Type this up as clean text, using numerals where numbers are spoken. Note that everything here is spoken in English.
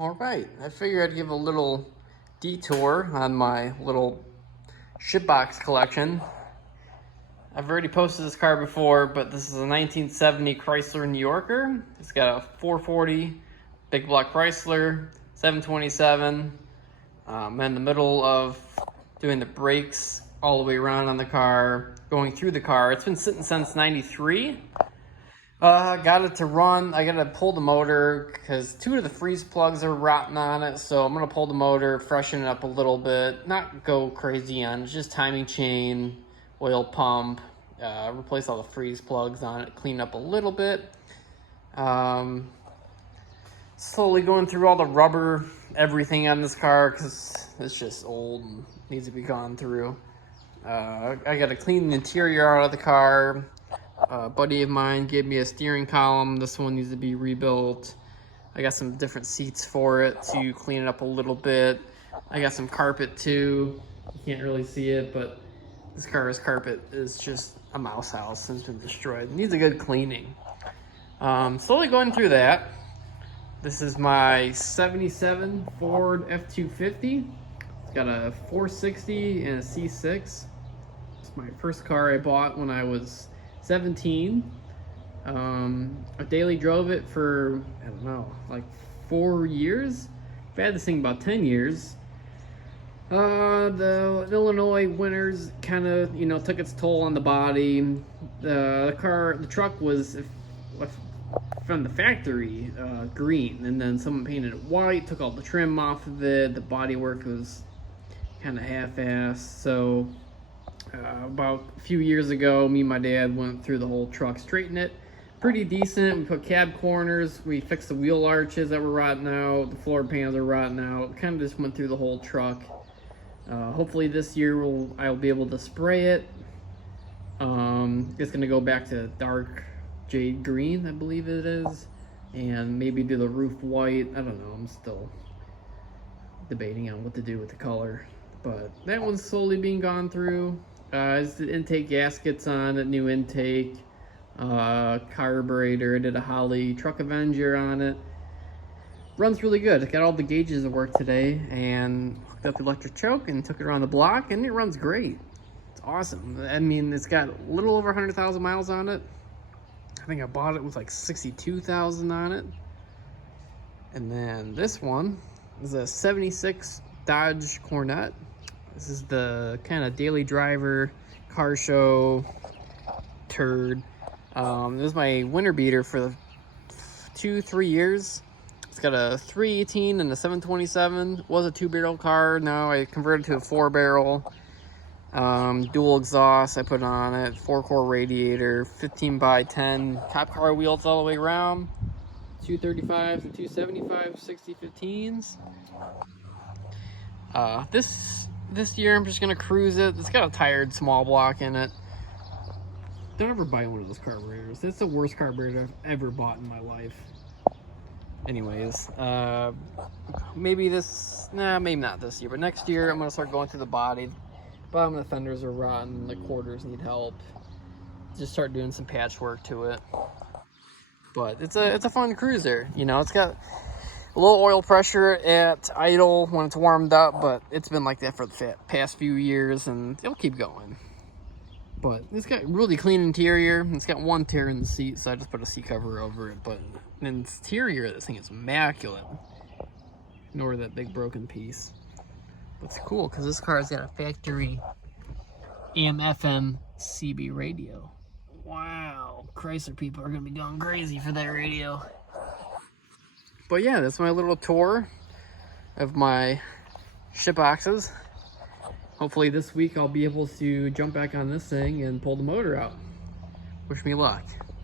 All right, I figured I'd give a little detour on my little shitbox collection. I've already posted this car before, but this is a 1970 Chrysler New Yorker. It's got a 440 big block Chrysler, 727. I'm in the middle of doing the brakes all the way around on the car, going through the car. It's been sitting since 93. Got it to run. I gotta pull the motor because 2 of the freeze plugs are rotten on it. So I'm gonna pull the motor, freshen it up a little bit, not go crazy on it, just timing chain, oil pump, replace all the freeze plugs on it, clean up a little bit. Slowly going through all the rubber, everything on this car because it's just old and needs to be gone through. I gotta clean the interior out of the car. A buddy of mine gave me a steering column. This one needs to be rebuilt. I got some different seats for it to clean it up a little bit. I got some carpet too. You can't really see it, but this car's carpet is just a mouse house and it's been destroyed. It needs a good cleaning. Slowly going through that. This is my 77 Ford F-250. It's got a 460 and a C6. It's my first car I bought when I was 17. I daily drove it for, I don't know, like 4 years. I've had this thing about 10 years. The Illinois winters kind of, took its toll on the body. The truck was from the factory green, and then someone painted it white, took all the trim off of it. The bodywork was kind of half-assed. So about a few years ago, me and my dad went through the whole truck, straightened it pretty decent. We put cab corners, we fixed the wheel arches that were rotting out, the floor pans are rotting out. Kind of just went through the whole truck. Hopefully this year I'll be able to spray it. It's gonna go back to dark jade green, I believe it is, and maybe do the roof white. I don't know, I'm still debating on what to do with the color, but that one's slowly being gone through. It's the intake gaskets on it, new intake, carburetor. I did a Holley Truck Avenger on it. Runs really good. It got all the gauges to work today and hooked up the electric choke and took it around the block, and it runs great. It's awesome. I mean, it's got a little over 100,000 miles on it. I think I bought it with like 62,000 on it. And then this one is a 76 Dodge Corvette. This is the kind of daily driver car show turd. This is my winter beater for the 2-3 years. It's got a 318 and a 727. It was a 2-barrel car. Now I converted to a 4-barrel. Dual exhaust I put on it, 4-core radiator, 15x10 cop car wheels all the way around, 235s and 275 60-15s. This year I'm just gonna cruise it. It's got a tired small block in it. Don't ever buy one of those carburetors. It's the worst carburetor I've ever bought in my life. Anyways, maybe not this year, but next year I'm gonna start going through the body. Bottom of the fenders are rotten, the quarters need help. Just start doing some patchwork to it. But it's a fun cruiser. It's got a little oil pressure at idle when it's warmed up, but it's been like that for the past few years, and it'll keep going. But it's got really clean interior. It's got one tear in the seat, so I just put a seat cover over it. But the interior, this thing is immaculate. Ignore that big broken piece. But it's cool because this car has got a factory AM/FM CB radio. Wow, Chrysler people are gonna be going crazy for that radio. But yeah, that's my little tour of my shitboxes. Hopefully this week I'll be able to jump back on this thing and pull the motor out. Wish me luck.